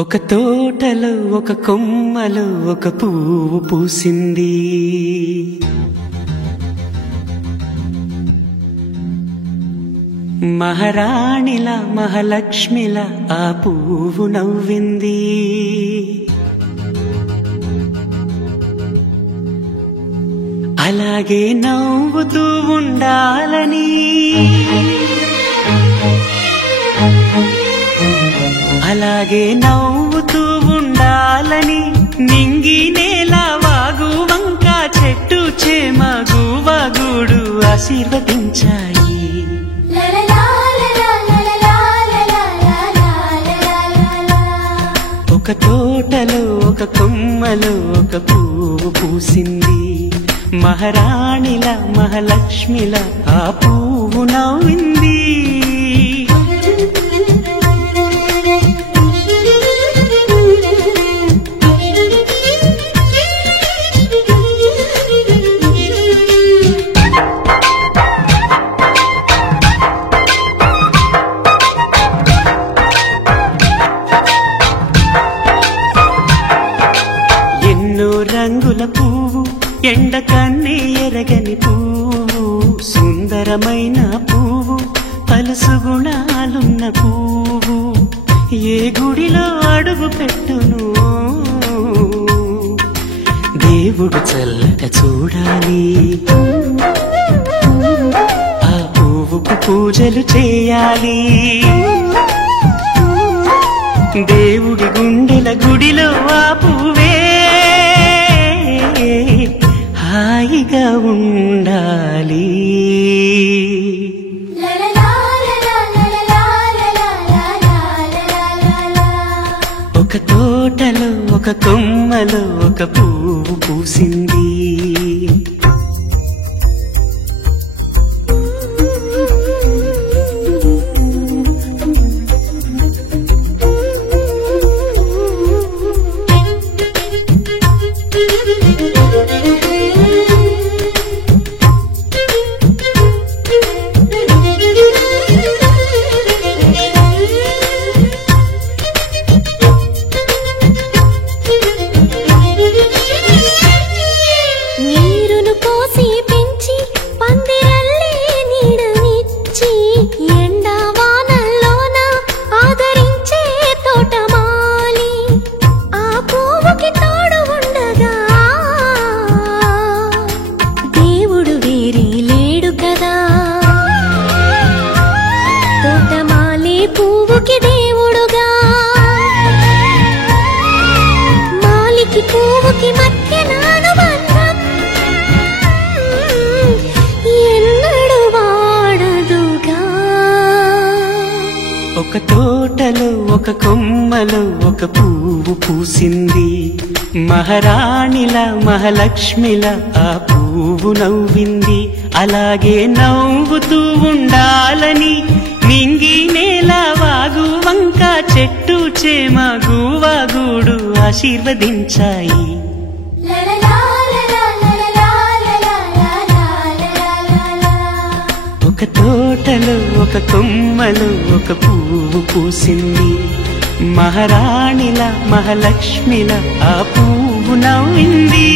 ఒక తోటలో ఒక కొమ్మలో ఒక పువ్వు పూసింది. మహారాణిలా మహాలక్ష్మిలా ఆ పువ్వు నవ్వింది. అలాగే నవ్వుతూ ఉండాలని, అలాగే నవ్వుతూ ఉండాలని నింగి నేల వాగు వంక చెట్టు చేమ గువగూడు ఆశీర్వదించాయి. ఒక తోటలో ఒక కొమ్మలో ఒక పువ్వు పూసింది. మహారాణిల మహాలక్ష్మిల ఆ పువ్వు నవ్వింది. ఎన్నో రంగుల పువ్వు, ఎండ కన్నే ఎరగని పువ్వు, సుందరమైన పువ్వు, పలుసు గుణాలున్న పువ్వు, ఏ గుడిలో అడుగు పెట్టును దేవుడు చల్లగా చూడాలి. ఆ పువ్వుకు పూజలు చేయాలి. దేవుడి గుండెల గుడిలో ఆ పువ్వే హాయిగా ఉండాలి. ఒక తోటలో ఒక కొమ్మలో ఒక పువ్వు పూసింది. ఒక తోటలో ఒక కొమ్మలో ఒక పువ్వు పూసింది. మహారాణిల మహాలక్ష్మిల ఆ పువ్వు నవ్వింది. అలాగే నవ్వుతూ ఉండాలని నింగి నేల వాగు వంక చెట్టు చేమ గువగూడు ఆశీర్వదించాయి. ఒక తోటలో ఒక కొమ్మలో ఒక పువ్వు పూసింది. మహారాణిల మహాలక్ష్మిల ఆ పువ్వు నవ్వింది.